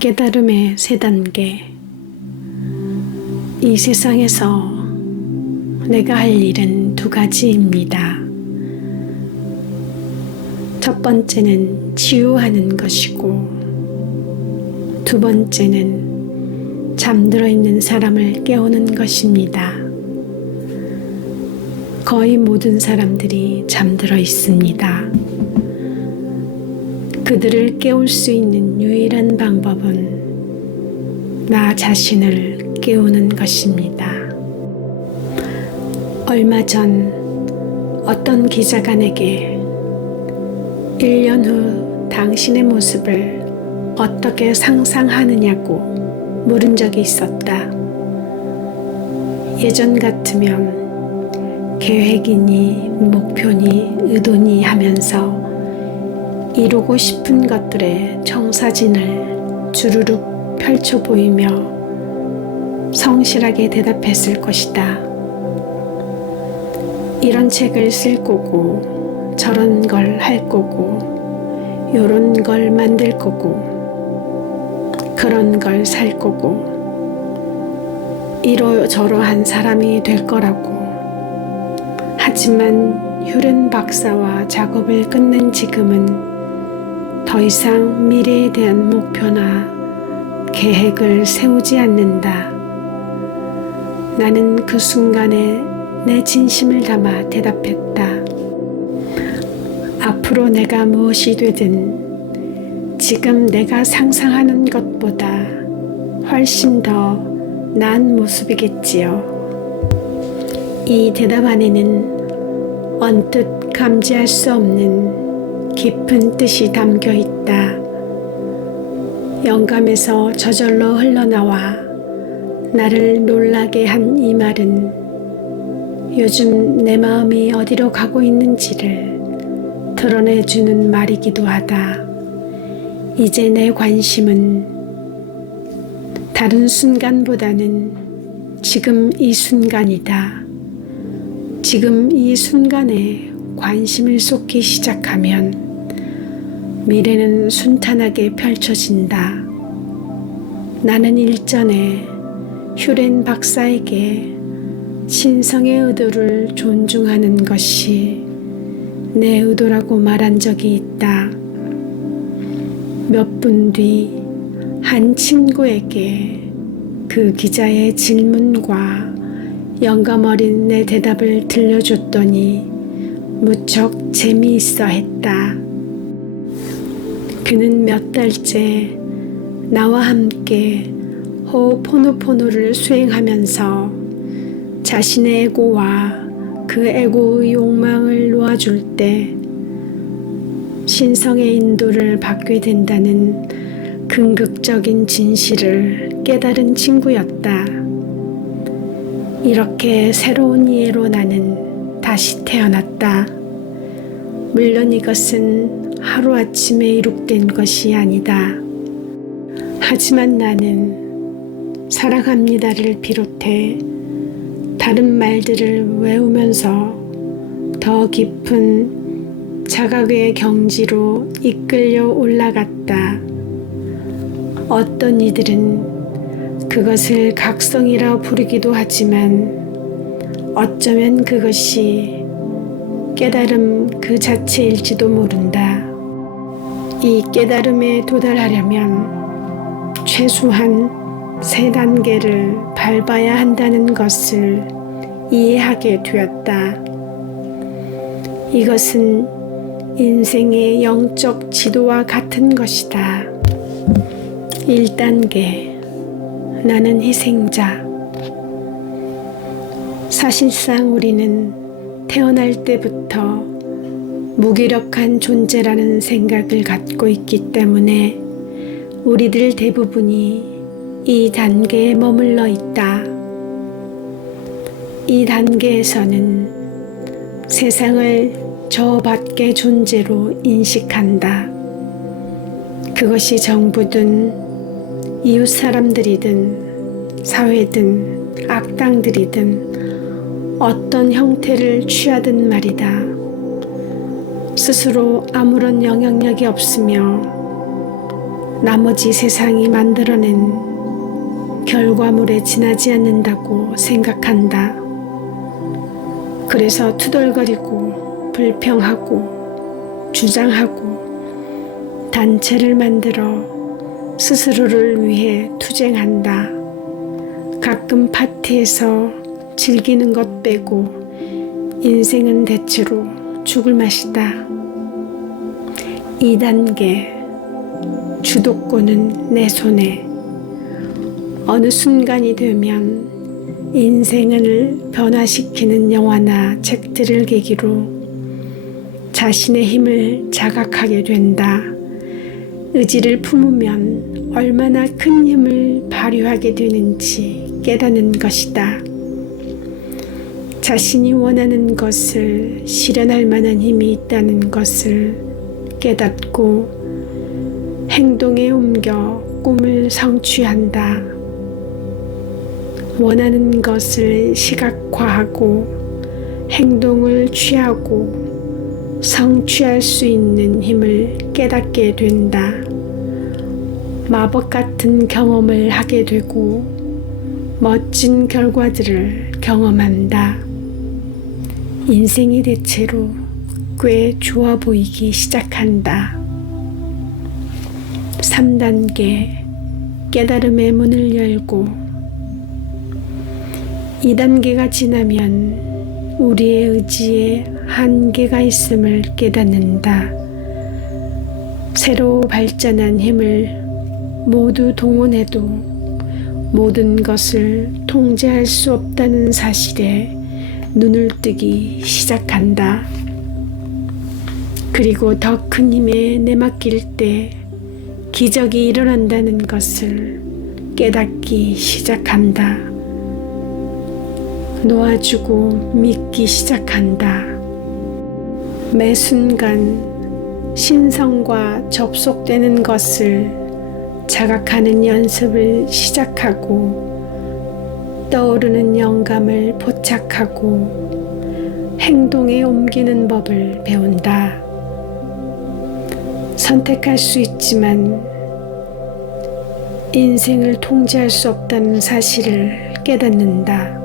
깨달음의 세 단계. 이 세상에서 내가 할 일은 두 가지입니다. 첫 번째는 치유하는 것이고, 두 번째는 잠들어 있는 사람을 깨우는 것입니다. 거의 모든 사람들이 잠들어 있습니다. 그들을 깨울 수 있는 유일한 방법은 나 자신을 깨우는 것입니다. 얼마 전 어떤 기자가 내게 1년 후 당신의 모습을 어떻게 상상하느냐고 물은 적이 있었다. 예전 같으면 계획이니 목표니 의도니 하면서 이루고 싶은 것들의 청사진을 주르륵 펼쳐 보이며 성실하게 대답했을 것이다. 이런 책을 쓸 거고, 저런 걸 할 거고, 요런 걸 만들 거고, 그런 걸 살 거고, 이러저러한 사람이 될 거라고. 하지만 휴렌 박사와 작업을 끝낸 지금은 더 이상 미래에 대한 목표나 계획을 세우지 않는다. 나는 그 순간에 내 진심을 담아 대답했다. 앞으로 내가 무엇이 되든 지금 내가 상상하는 것보다 훨씬 더 나은 모습이겠지요. 이 대답 안에는 언뜻 감지할 수 없는 깊은 뜻이 담겨 있다. 영감에서 저절로 흘러나와 나를 놀라게 한 이 말은 요즘 내 마음이 어디로 가고 있는지를 드러내주는 말이기도 하다. 이제 내 관심은 다른 순간보다는 지금 이 순간이다. 지금 이 순간에 관심을 쏟기 시작하면 미래는 순탄하게 펼쳐진다. 나는 일전에 휴렌 박사에게 신성의 의도를 존중하는 것이 내 의도라고 말한 적이 있다. 몇 분 뒤 한 친구에게 그 기자의 질문과 영감 어린 내 대답을 들려줬더니 무척 재미있어 했다. 그는 몇 달째 나와 함께 호호포노포노를 수행하면서 자신의 에고와 그 에고의 욕망을 놓아줄 때 신성의 인도를 받게 된다는 긍극적인 진실을 깨달은 친구였다. 이렇게 새로운 이해로 나는 다시 태어났다. 물론 이것은 하루아침에 이룩된 것이 아니다. 하지만 나는 사랑합니다를 비롯해 다른 말들을 외우면서 더 깊은 자각의 경지로 이끌려 올라갔다. 어떤 이들은 그것을 각성이라 부르기도 하지만 어쩌면 그것이 깨달음 그 자체일지도 모른다. 이 깨달음에 도달하려면 최소한 세 단계를 밟아야 한다는 것을 이해하게 되었다. 이것은 인생의 영적 지도와 같은 것이다. 1단계, 나는 희생자. 사실상 우리는 태어날 때부터 무기력한 존재라는 생각을 갖고 있기 때문에 우리들 대부분이 이 단계에 머물러 있다. 이 단계에서는 세상을 저 밖의 존재로 인식한다. 그것이 정부든 이웃 사람들이든 사회든 악당들이든 어떤 형태를 취하든 말이다. 스스로 아무런 영향력이 없으며 나머지 세상이 만들어낸 결과물에 지나지 않는다고 생각한다. 그래서 투덜거리고 불평하고 주장하고 단체를 만들어 스스로를 위해 투쟁한다. 가끔 파티에서 즐기는 것 빼고 인생은 대체로 죽을 맛이다. 2단계 주도권은 내 손에. 어느 순간이 되면 인생을 변화시키는 영화나 책들을 계기로 자신의 힘을 자각하게 된다. 의지를 품으면 얼마나 큰 힘을 발휘하게 되는지 깨닫는 것이다. 자신이 원하는 것을 실현할 만한 힘이 있다는 것을 깨닫고 행동에 옮겨 꿈을 성취한다. 원하는 것을 시각화하고 행동을 취하고 성취할 수 있는 힘을 깨닫게 된다. 마법 같은 경험을 하게 되고 멋진 결과들을 경험한다. 인생이 대체로 꽤 좋아 보이기 시작한다. 3단계 깨달음의 문을 열고. 2단계가 지나면 우리의 의지에 한계가 있음을 깨닫는다. 새로 발전한 힘을 모두 동원해도 모든 것을 통제할 수 없다는 사실에 눈을 뜨기 시작한다. 그리고 더 큰 힘에 내맡길 때 기적이 일어난다는 것을 깨닫기 시작한다. 놓아주고 믿기 시작한다. 매 순간 신성과 접속되는 것을 자각하는 연습을 시작하고 떠오르는 영감을 포착하고 행동에 옮기는 법을 배운다. 선택할 수 있지만 인생을 통제할 수 없다는 사실을 깨닫는다.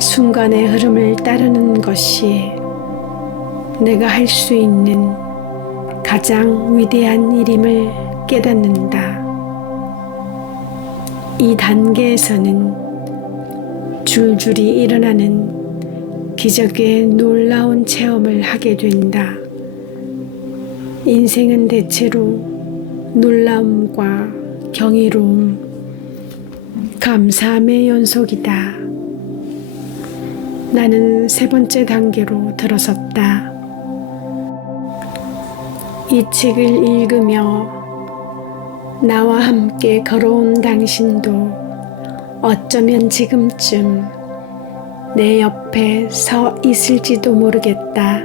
순간의 흐름을 따르는 것이 내가 할 수 있는 가장 위대한 일임을 깨닫는다. 이 단계에서는 줄줄이 일어나는 기적의 놀라운 체험을 하게 된다. 인생은 대체로 놀라움과 경이로움, 감사함의 연속이다. 나는 3번째 단계로 들어섰다. 이 책을 읽으며 나와 함께 걸어온 당신도 어쩌면 지금쯤 내 옆에 서 있을지도 모르겠다.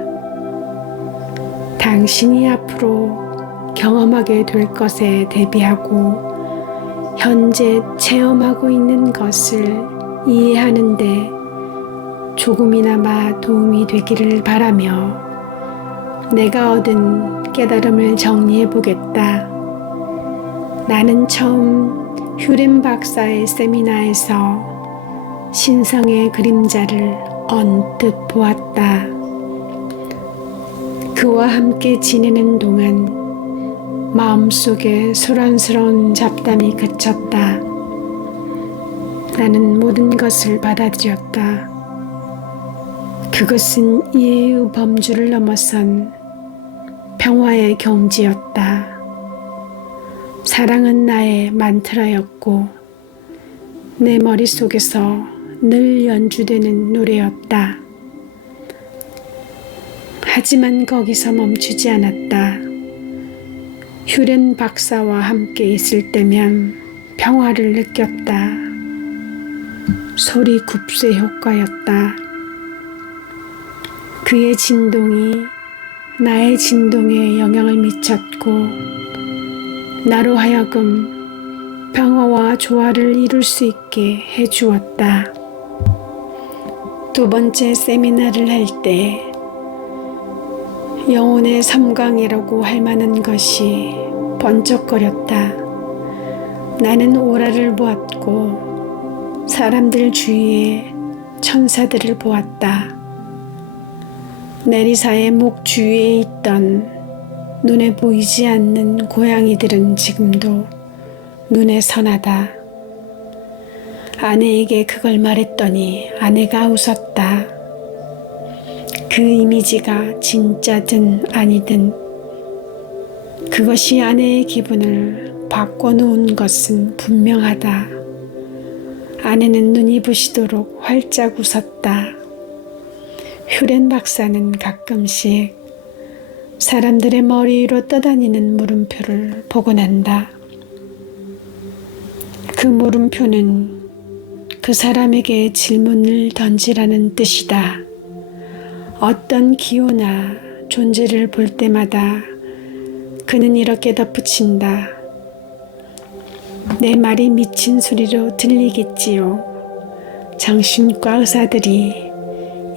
당신이 앞으로 경험하게 될 것에 대비하고 현재 체험하고 있는 것을 이해하는데 조금이나마 도움이 되기를 바라며 내가 얻은 깨달음을 정리해 보겠다. 나는 처음 휴렌 박사의 세미나에서 신성의 그림자를 언뜻 보았다. 그와 함께 지내는 동안 마음속에 소란스러운 잡담이 그쳤다. 나는 모든 것을 받아들였다. 그것은 이해의 범주를 넘어선 평화의 경지였다. 사랑은 나의 만트라였고 내 머릿속에서 늘 연주되는 노래였다. 하지만 거기서 멈추지 않았다. 휴렌 박사와 함께 있을 때면 평화를 느꼈다. 소리 굽세 효과였다. 그의 진동이 나의 진동에 영향을 미쳤고 나로 하여금 평화와 조화를 이룰 수 있게 해주었다. 2번째 세미나를 할 때 영혼의 섬광이라고 할 만한 것이 번쩍거렸다. 나는 오라를 보았고 사람들 주위에 천사들을 보았다. 내리사의 목 주위에 있던 눈에 보이지 않는 고양이들은 지금도 눈에 선하다. 아내에게 그걸 말했더니 아내가 웃었다. 그 이미지가 진짜든 아니든 그것이 아내의 기분을 바꿔놓은 것은 분명하다. 아내는 눈이 부시도록 활짝 웃었다. 휴렌 박사는 가끔씩 사람들의 머리 위로 떠다니는 물음표를 보곤 한다. 그 물음표는 그 사람에게 질문을 던지라는 뜻이다. 어떤 기호나 존재를 볼 때마다 그는 이렇게 덧붙인다. 내 말이 미친 소리로 들리겠지요. 정신과 의사들이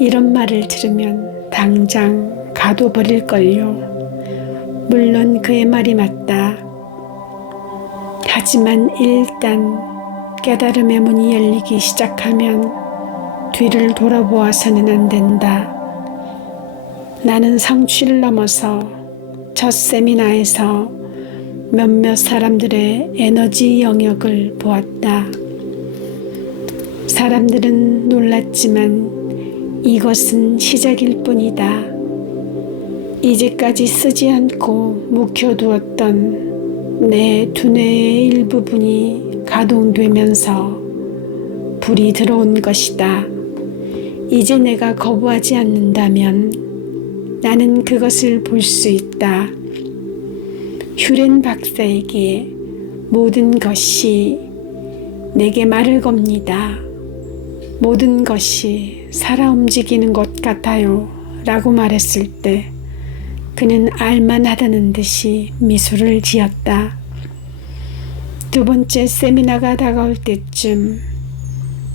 이런 말을 들으면 당장 가둬버릴걸요. 물론 그의 말이 맞다. 하지만 일단 깨달음의 문이 열리기 시작하면 뒤를 돌아보아서는 안 된다. 나는 성취를 넘어서 첫 세미나에서 몇몇 사람들의 에너지 영역을 보았다. 사람들은 놀랐지만 이것은 시작일 뿐이다. 이제까지 쓰지 않고 묵혀두었던 내 두뇌의 일부분이 가동되면서 불이 들어온 것이다. 이제 내가 거부하지 않는다면 나는 그것을 볼 수 있다. 휴렌 박사에게 모든 것이 내게 말을 겁니다. 모든 것이 살아 움직이는 것 같아요. 라고 말했을 때 그는 알만하다는 듯이 미소를 지었다. 두 번째 세미나가 다가올 때쯤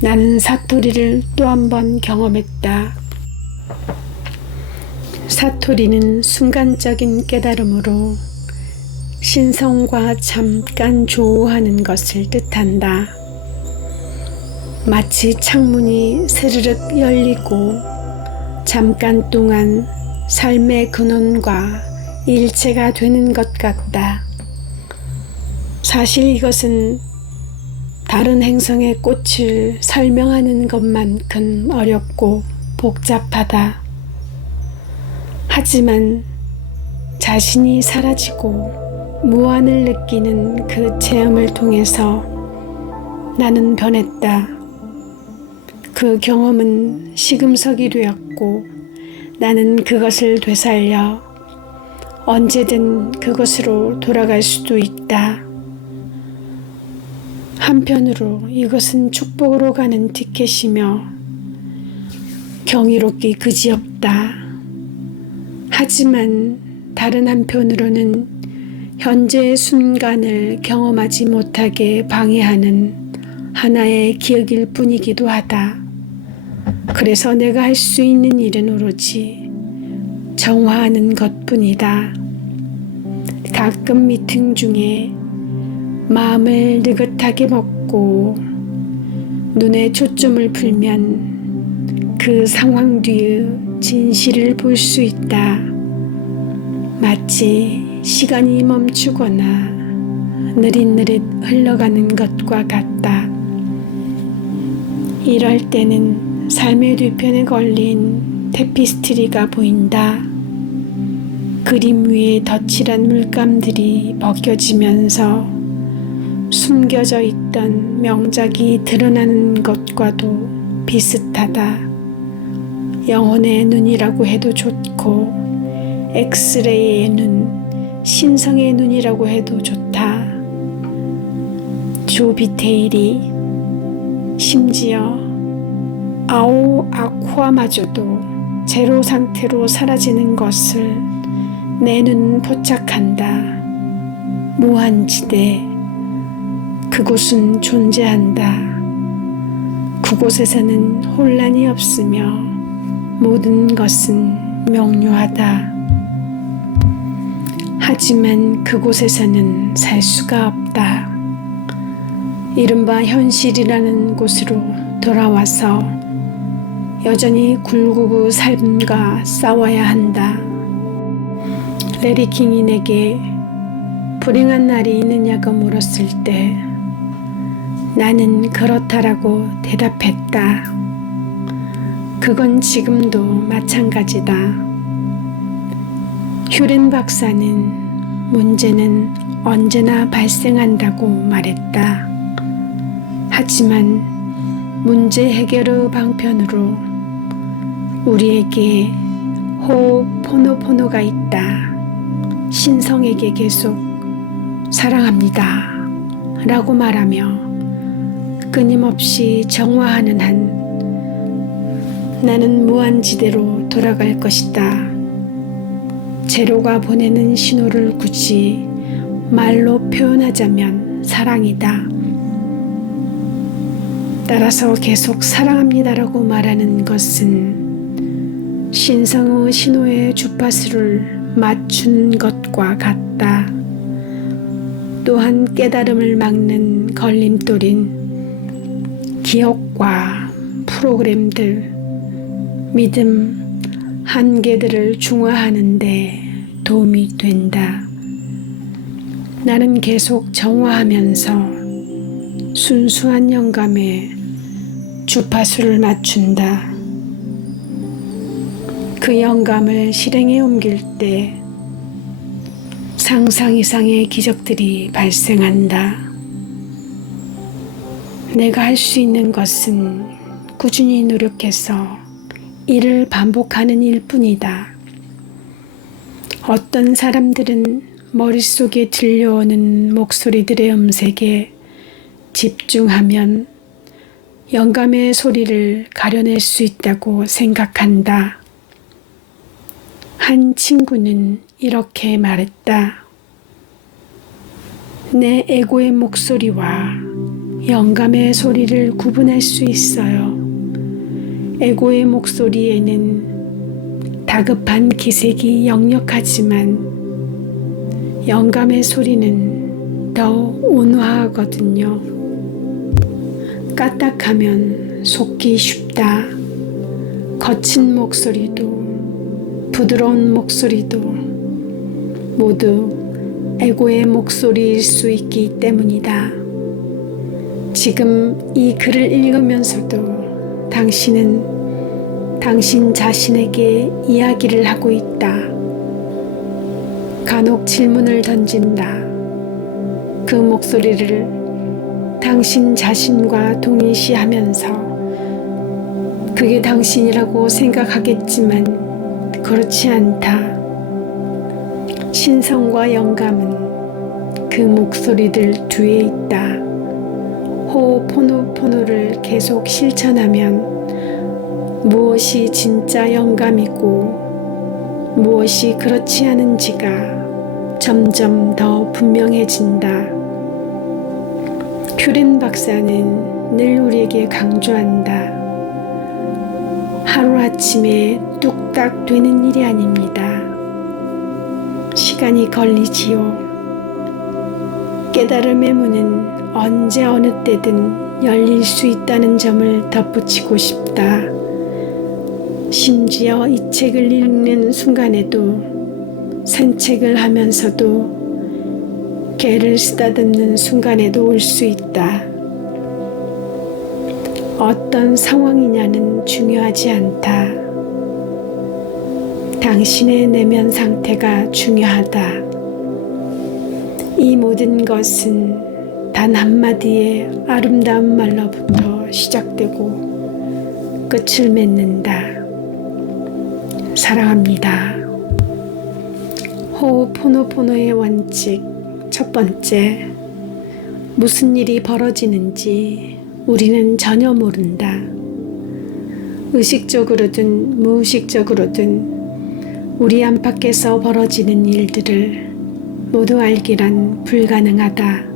나는 사토리를 또 한 번 경험했다. 사토리는 순간적인 깨달음으로 신성과 잠깐 조우하는 것을 뜻한다. 마치 창문이 스르륵 열리고 잠깐 동안 삶의 근원과 일체가 되는 것 같다. 사실 이것은 다른 행성의 꽃을 설명하는 것만큼 어렵고 복잡하다. 하지만 자신이 사라지고 무한을 느끼는 그 체험을 통해서 나는 변했다. 그 경험은 시금석이 되었고 나는 그것을 되살려 언제든 그것으로 돌아갈 수도 있다. 한편으로 이것은 축복으로 가는 티켓이며 경이롭기 그지없다. 하지만 다른 한편으로는 현재의 순간을 경험하지 못하게 방해하는 하나의 기억일 뿐이기도 하다. 그래서 내가 할 수 있는 일은 오로지 정화하는 것뿐이다. 가끔 미팅 중에 마음을 느긋하게 먹고 눈에 초점을 풀면 그 상황 뒤의 진실을 볼 수 있다. 마치 시간이 멈추거나 느릿느릿 흘러가는 것과 같다. 이럴 때는 삶의 뒤편에 걸린 테피스트리가 보인다. 그림 위에 덧칠한 물감들이 벗겨지면서 숨겨져 있던 명작이 드러나는 것과도 비슷하다. 영혼의 눈이라고 해도 좋고 엑스레이의 눈, 신성의 눈이라고 해도 좋다. 조비테일이 심지어 아오 아쿠아마저도 제로 상태로 사라지는 것을 내 눈은 포착한다. 무한지대, 그곳은 존재한다. 그곳에서는 혼란이 없으며 모든 것은 명료하다. 하지만 그곳에서는 살 수가 없다. 이른바 현실이라는 곳으로 돌아와서 여전히 굴구구 삶과 싸워야 한다. 레리 킹이 내게 불행한 날이 있느냐고 물었을 때 나는 그렇다라고 대답했다. 그건 지금도 마찬가지다. 휴렌 박사는 문제는 언제나 발생한다고 말했다. 하지만 문제 해결의 방편으로 우리에게 호포노포노가 있다. 신성에게 계속 사랑합니다 라고 말하며 끊임없이 정화하는 한 나는 무한지대로 돌아갈 것이다. 제로가 보내는 신호를 굳이 말로 표현하자면 사랑이다. 따라서 계속 사랑합니다라고 말하는 것은 신성의 신호의 주파수를 맞춘 것과 같다. 또한 깨달음을 막는 걸림돌인 기억과 프로그램들, 믿음, 한계들을 중화하는 데 도움이 된다. 나는 계속 정화하면서 순수한 영감에 주파수를 맞춘다. 그 영감을 실행에 옮길 때 상상 이상의 기적들이 발생한다. 내가 할 수 있는 것은 꾸준히 노력해서 이를 반복하는 일뿐이다. 어떤 사람들은 머릿속에 들려오는 목소리들의 음색에 집중하면 영감의 소리를 가려낼 수 있다고 생각한다. 한 친구는 이렇게 말했다. 내 에고의 목소리와 영감의 소리를 구분할 수 있어요. 에고의 목소리에는 다급한 기색이 역력하지만 영감의 소리는 더 온화하거든요. 까딱하면 속기 쉽다. 거친 목소리도 부드러운 목소리도 모두 에고의 목소리일 수 있기 때문이다. 지금 이 글을 읽으면서도 당신은 당신 자신에게 이야기를 하고 있다. 간혹 질문을 던진다. 그 목소리를 당신 자신과 동일시하면서 그게 당신이라고 생각하겠지만 그렇지 않다. 신성과 영감은 그 목소리들 뒤에 있다. 호호포노포노를 계속 실천하면 무엇이 진짜 영감이고 무엇이 그렇지 않은지가 점점 더 분명해진다. 휴렌 박사는 늘 우리에게 강조한다. 하루아침에 뚝딱 되는 일이 아닙니다. 시간이 걸리지요. 깨달음의 문은 언제 어느 때든 열릴 수 있다는 점을 덧붙이고 싶다. 심지어 이 책을 읽는 순간에도 산책을 하면서도 개를 쓰다듬는 순간에도 올 수 있다. 어떤 상황이냐는 중요하지 않다. 당신의 내면 상태가 중요하다. 이 모든 것은 단 한마디의 아름다운 말로부터 시작되고 끝을 맺는다. 사랑합니다. 호호포노포노의 원칙 첫 번째, 무슨 일이 벌어지는지 우리는 전혀 모른다. 의식적으로든 무의식적으로든 우리 안팎에서 벌어지는 일들을 모두 알기란 불가능하다.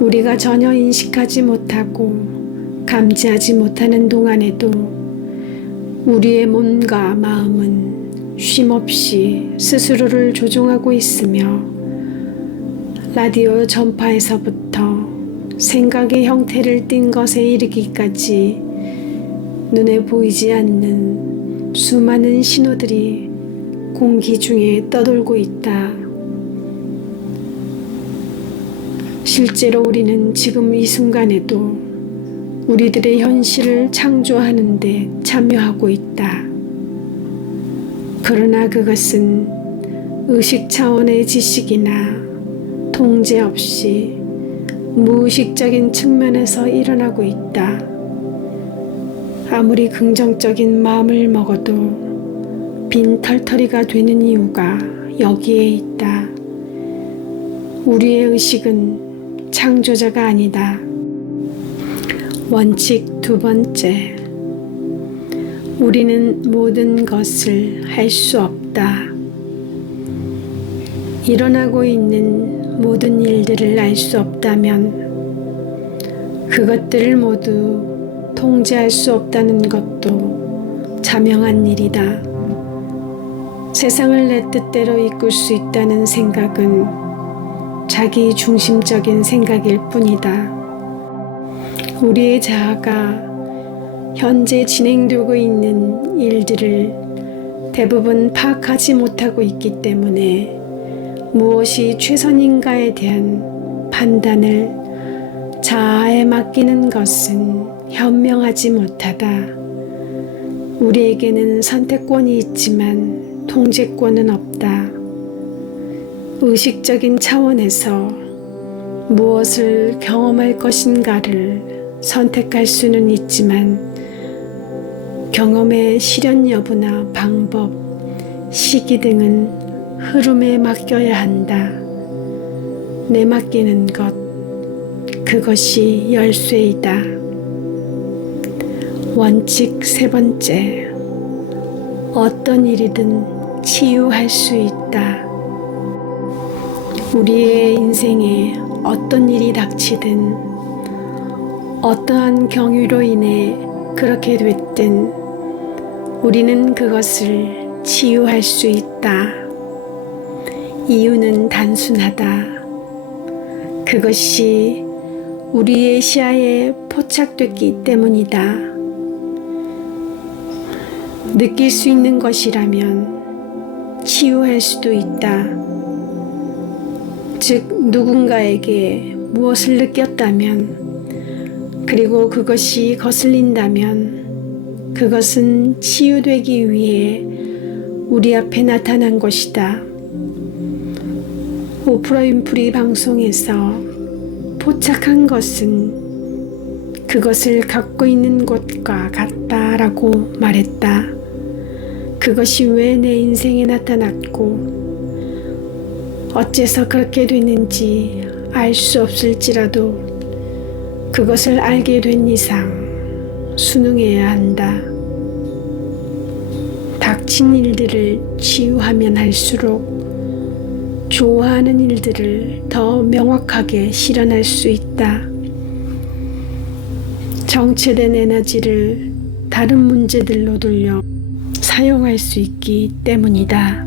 우리가 전혀 인식하지 못하고 감지하지 못하는 동안에도 우리의 몸과 마음은 쉼없이 스스로를 조종하고 있으며 라디오 전파에서부터 생각의 형태를 띈 것에 이르기까지 눈에 보이지 않는 수많은 신호들이 공기 중에 떠돌고 있다. 실제로 우리는 지금 이 순간에도 우리들의 현실을 창조하는 데 참여하고 있다. 그러나 그것은 의식 차원의 지식이나 통제 없이 무의식적인 측면에서 일어나고 있다. 아무리 긍정적인 마음을 먹어도 빈 털터리가 되는 이유가 여기에 있다. 우리의 의식은 창조자가 아니다. 원칙 두 번째. 우리는 모든 것을 할 수 없다. 일어나고 있는 모든 일들을 알 수 없다면 그것들을 모두 통제할 수 없다는 것도 자명한 일이다. 세상을 내 뜻대로 이끌 수 있다는 생각은 자기 중심적인 생각일 뿐이다. 우리의 자아가 현재 진행되고 있는 일들을 대부분 파악하지 못하고 있기 때문에 무엇이 최선인가에 대한 판단을 자아에 맡기는 것은 현명하지 못하다. 우리에게는 선택권이 있지만 통제권은 없다. 의식적인 차원에서 무엇을 경험할 것인가를 선택할 수는 있지만 경험의 실현 여부나 방법, 시기 등은 흐름에 맡겨야 한다. 내맡기는 것, 그것이 열쇠이다. 원칙 세 번째. 어떤 일이든 치유할 수 있다. 우리의 인생에 어떤 일이 닥치든 어떠한 경위로 인해 그렇게 됐든 우리는 그것을 치유할 수 있다. 이유는 단순하다. 그것이 우리의 시야에 포착됐기 때문이다. 느낄 수 있는 것이라면 치유할 수도 있다. 즉, 누군가에게 무엇을 느꼈다면, 그리고 그것이 거슬린다면, 그것은 치유되기 위해 우리 앞에 나타난 것이다. 오프라 윈프리 방송에서 포착한 것은 그것을 갖고 있는 것과 같다라고 말했다. 그것이 왜 내 인생에 나타났고 어째서 그렇게 됐는지 알 수 없을지라도 그것을 알게 된 이상 순응해야 한다. 닥친 일들을 치유하면 할수록 좋아하는 일들을 더 명확하게 실현할 수 있다. 정체된 에너지를 다른 문제들로 돌려 사용할 수 있기 때문이다.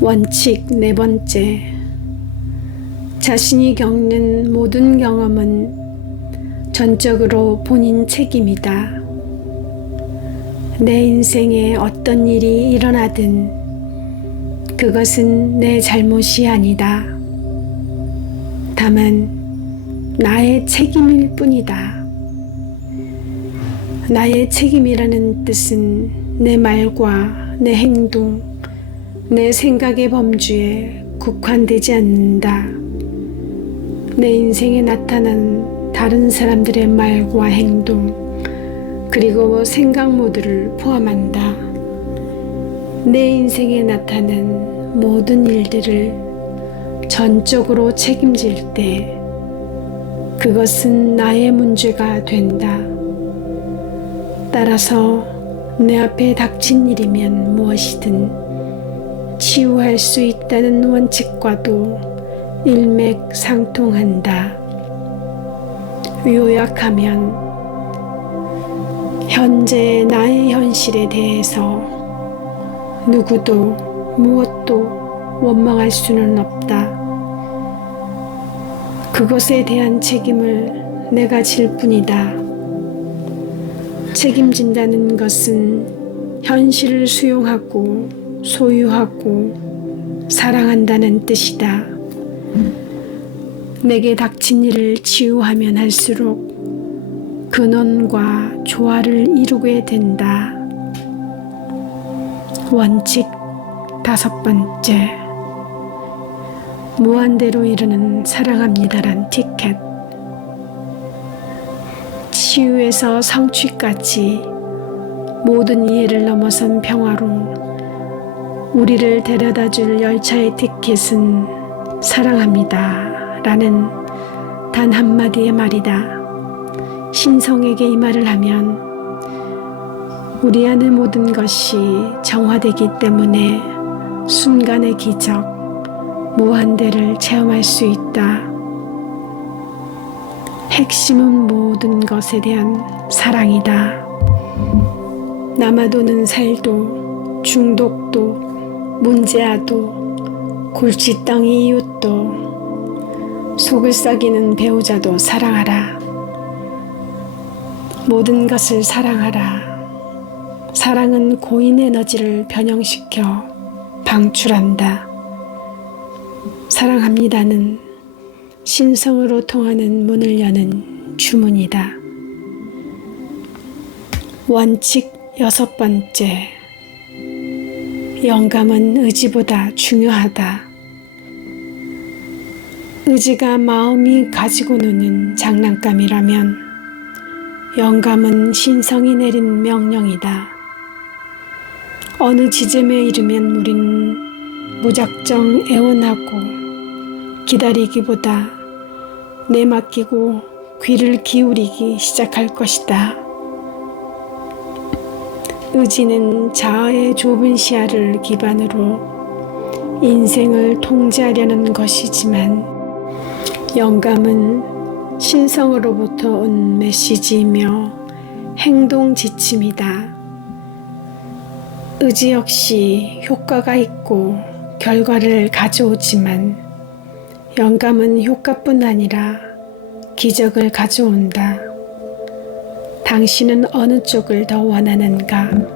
원칙 네 번째. 자신이 겪는 모든 경험은 전적으로 본인 책임이다. 내 인생에 어떤 일이 일어나든 그것은 내 잘못이 아니다. 다만 나의 책임일 뿐이다. 나의 책임이라는 뜻은 내 말과 내 행동, 내 생각의 범주에 국한되지 않는다. 내 인생에 나타난 다른 사람들의 말과 행동, 그리고 생각 모두를 포함한다. 내 인생에 나타난 모든 일들을 전적으로 책임질 때 그것은 나의 문제가 된다. 따라서 내 앞에 닥친 일이면 무엇이든 치유할 수 있다는 원칙과도 일맥상통한다. 요약하면 현재 나의 현실에 대해서 누구도 무엇도 원망할 수는 없다. 그것에 대한 책임을 내가 질 뿐이다. 책임진다는 것은 현실을 수용하고 소유하고 사랑한다는 뜻이다. 내게 닥친 일을 치유하면 할수록 근원과 조화를 이루게 된다. 원칙 5번째. 무한대로 이르는 사랑합니다란 티켓. 치유에서 성취까지 모든 이해를 넘어선 평화로 우리를 데려다줄 열차의 티켓은 사랑합니다 라는 단 한마디의 말이다. 신성에게 이 말을 하면 우리 안의 모든 것이 정화되기 때문에 순간의 기적, 무한대를 체험할 수 있다. 핵심은 모든 것에 대한 사랑이다. 남아도는 살도, 중독도, 문제아도, 골칫덩이 이웃도, 속을 썩이는 배우자도 사랑하라. 모든 것을 사랑하라. 사랑은 고인 에너지를 변형시켜 방출한다. 사랑합니다는 신성으로 통하는 문을 여는 주문이다. 원칙 6번째. 영감은 의지보다 중요하다. 의지가 마음이 가지고 노는 장난감이라면 영감은 신성이 내린 명령이다. 어느 지점에 이르면 우리는 무작정 애원하고 기다리기보다 내맡기고 귀를 기울이기 시작할 것이다. 의지는 자아의 좁은 시야를 기반으로 인생을 통제하려는 것이지만 영감은 신성으로부터 온 메시지이며 행동 지침이다. 의지 역시 효과가 있고 결과를 가져오지만 영감은 효과뿐 아니라 기적을 가져온다. 당신은 어느 쪽을 더 원하는가?